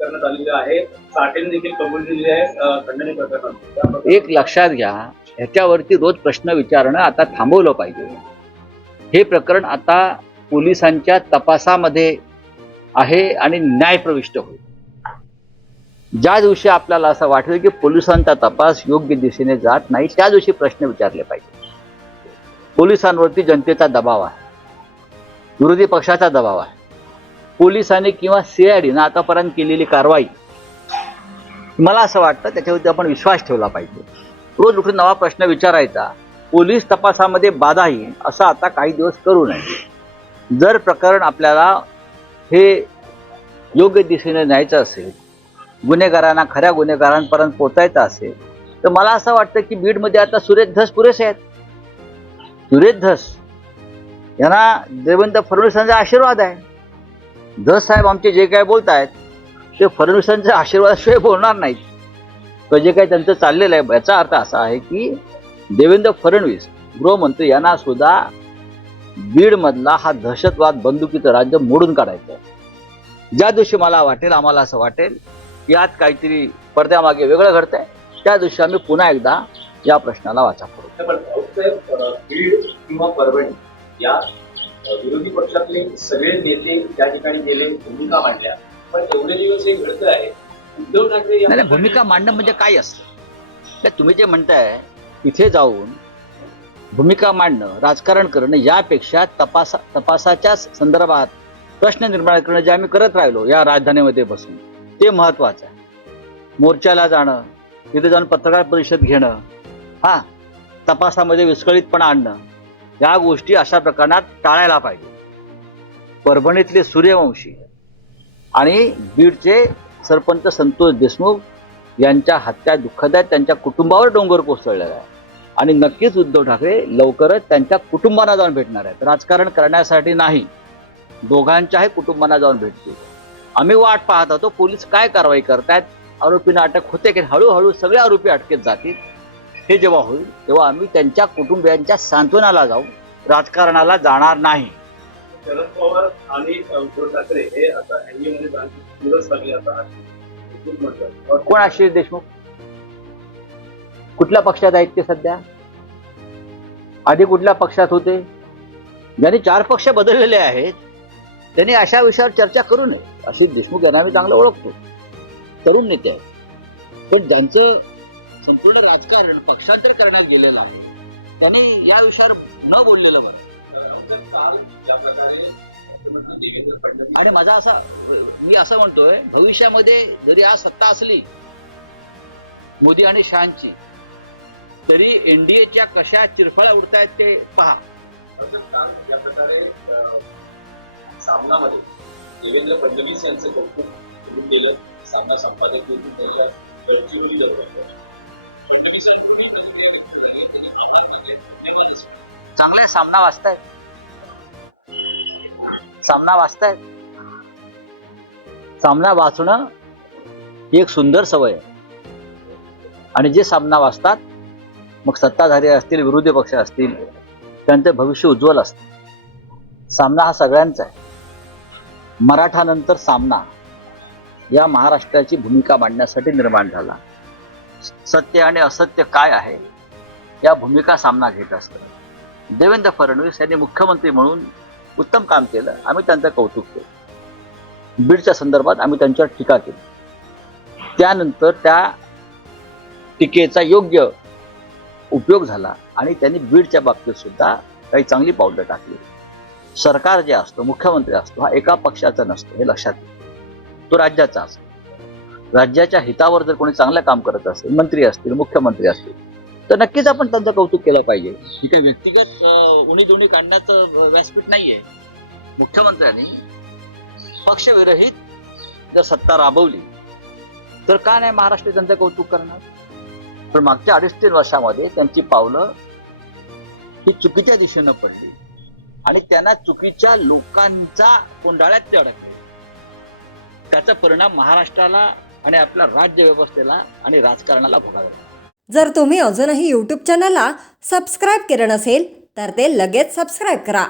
करण्यात आलेली आहे. साठेने देखील कबूल दिली आहे खंडणी प्रकरणात. एक लक्षात घ्या ह्याच्यावरती रोज प्रश्न विचारणं आता थांबवलं पाहिजे. हे प्रकरण आता पोलिसांच्या तपासामध्ये आहे आणि न्याय प्रविष्ट होईल. ज्या दिवशी आपल्याला असं वाटेल की पोलिसांचा तपास योग्य दिशेने जात नाही त्या दिवशी प्रश्न विचारले पाहिजे. पोलिसांवरती जनतेचा दबाव आहे. विरोधी पक्षाचा दबाव आहे. पोलिसांनी किंवा सीआयडीनं आतापर्यंत केलेली कारवाई. मला असं वाटतं त्याच्यावरती आपण विश्वास ठेवला पाहिजे. रोज उठून नवा प्रश्न विचारायचा. पोलीस तपासामध्ये बाधा येईल असं आता काही दिवस करू नये. जर प्रकरण आपल्याला हे योग्य दिशेने न्यायचं असेल गुन्हेगारांना खऱ्या गुन्हेगारांपर्यंत पोचायचं असेल तर मला असं वाटतं की बीडमध्ये आता सुरेश धस पुरेसे आहेत. सुरेश धस यांना देवेंद्र फडणवीसांचा आशीर्वाद आहे. जस साहेब आमचे जे काय बोलत आहेत ते फडणवीसांच्या आशीर्वादाशिवाय बोलणार नाहीत. तर जे काही त्यांचं चाललेलं आहे याचा अर्थ असा आहे की देवेंद्र फडणवीस गृहमंत्री यांना सुद्धा बीडमधला हा दहशतवाद बंदुकीचं राज्य मोडून काढायचं आहे. ज्या दिवशी मला वाटेल आम्हाला असं वाटेल की आज काहीतरी पडद्यामागे वेगळं घडतंय त्या दिवशी आम्ही पुन्हा एकदा या प्रश्नाला वाचा करू विरोधी पक्षातले सगळे नेते त्या ठिकाणी गेले भूमिका मांडल्या. पण एवढे दिवस हे घडत आहे उद्धव ठाकरे भूमिका मांडणं म्हणजे काय असतं? नाही, तुम्ही जे म्हणताय तिथे जाऊन भूमिका मांडणं राजकारण करणं यापेक्षा तपासा तपासाच्या संदर्भात प्रश्न निर्माण करणं जे आम्ही करत राहिलो या राजधानीमध्ये बसून ते महत्वाचं आहे. मोर्चाला जाणं तिथे जाऊन पत्रकार परिषद घेणं हा तपासामध्ये विस्कळीतपणा आणणं या गोष्टी अशा प्रकरणात टाळायला पाहिजे. परभणीतले सूर्यवंशी आणि बीडचे सरपंच संतोष देशमुख यांच्या हत्या दुःखद आहेत त्यांच्या कुटुंबावर डोंगर कोसळलेला आहे. आणि नक्कीच उद्धव ठाकरे लवकरच त्यांच्या कुटुंबांना जाऊन भेटणार आहेत. राजकारण करण्यासाठी नाही. दोघांच्याही कुटुंबांना जाऊन भेटतील. आम्ही वाट पाहत होतो पोलीस काय कारवाई करतायत? आरोपींना अटक होते की हळूहळू सगळे आरोपी अटकेत जातील. हे जेव्हा होईल तेव्हा आम्ही त्यांच्या कुटुंबियांच्या सांत्वनाला जाऊ. राजकारणाला जाणार नाही. शरद पवार आणि उद्धव ठाकरे हे आता. कोण आशिष देशमुख? कुठल्या पक्षात आहेत ते सध्या? आधी कुठल्या पक्षात होते? ज्यांनी चार पक्ष बदललेले आहेत त्यांनी अशा विषयावर चर्चा करू नये. आशिष देशमुख यांना मी चांगलं ओळखतो. तरुण नेते आहेत. पण ज्यांचं संपूर्ण राजकारण पक्षांतर करण्यात गेलेलं त्याने त्यांनी या विषयावर न बोललेलं बरं. आणि माझा असा मी असं म्हणतोय भविष्यामध्ये जरी आज सत्ता असली मोदी आणि शहाची तरी एनडीएच्या कशा चिरफळा उडतायत ते पहा. ज्या प्रकारे सामनामध्ये देवेंद्र फडणवीस यांचं कौतुक सामना संपादक चांगले सामना वाचतायत सामना वाचतायत सामना वाचणं ही एक सुंदर सवय आहे. आणि जे सामना वाचतात मग सत्ताधारी असतील विरोधी पक्ष असतील त्यांचं भविष्य उज्ज्वल असतं. सामना हा सगळ्यांचा आहे. मराठानंतर सामना या महाराष्ट्राची भूमिका मांडण्यासाठी निर्माण झाला. सत्य आणि असत्य काय आहे या भूमिका सामना घेत असतं. देवेंद्र फडणवीस यांनी मुख्यमंत्री म्हणून उत्तम काम केलं आम्ही त्यांचं कौतुक केलं. बीडच्या संदर्भात आम्ही त्यांच्यावर टीका केली. त्यानंतर त्या टीकेचा योग्य उपयोग झाला आणि त्यांनी बीडच्या बाबतीत सुद्धा काही चांगली पावलं टाकली. सरकार जे असतो मुख्यमंत्री असतो हा एका पक्षाचा नसतो हे लक्षात तो राज्याचा असतो. राज्याच्या हितावर जर कोणी चांगलं काम करत असेल मंत्री असतील मुख्यमंत्री असतील तर नक्कीच आपण त्यांचं कौतुक केलं पाहिजे. ही काही व्यक्तिगत उणी दुणी काढण्याचं व्यासपीठ नाहीये. मुख्यमंत्र्यांनी पक्षविरहित जर सत्ता राबवली तर का नाही महाराष्ट्र त्यांचं कौतुक करणार? पण मागच्या अडीच तीन वर्षामध्ये त्यांची पावलं ही चुकीच्या दिशेनं पडली आणि त्यांना चुकीच्या लोकांचा कोंडाळ्यात ते अडकले. त्याचा परिणाम महाराष्ट्राला आणि आपल्या राज्य व्यवस्थेला आणि राजकारणाला भोगावे जर तुम्ही अजूनही यूट्यूब चॅनलला सबस्क्राईब केलं नसेल तर ते लगेच सबस्क्राईब करा.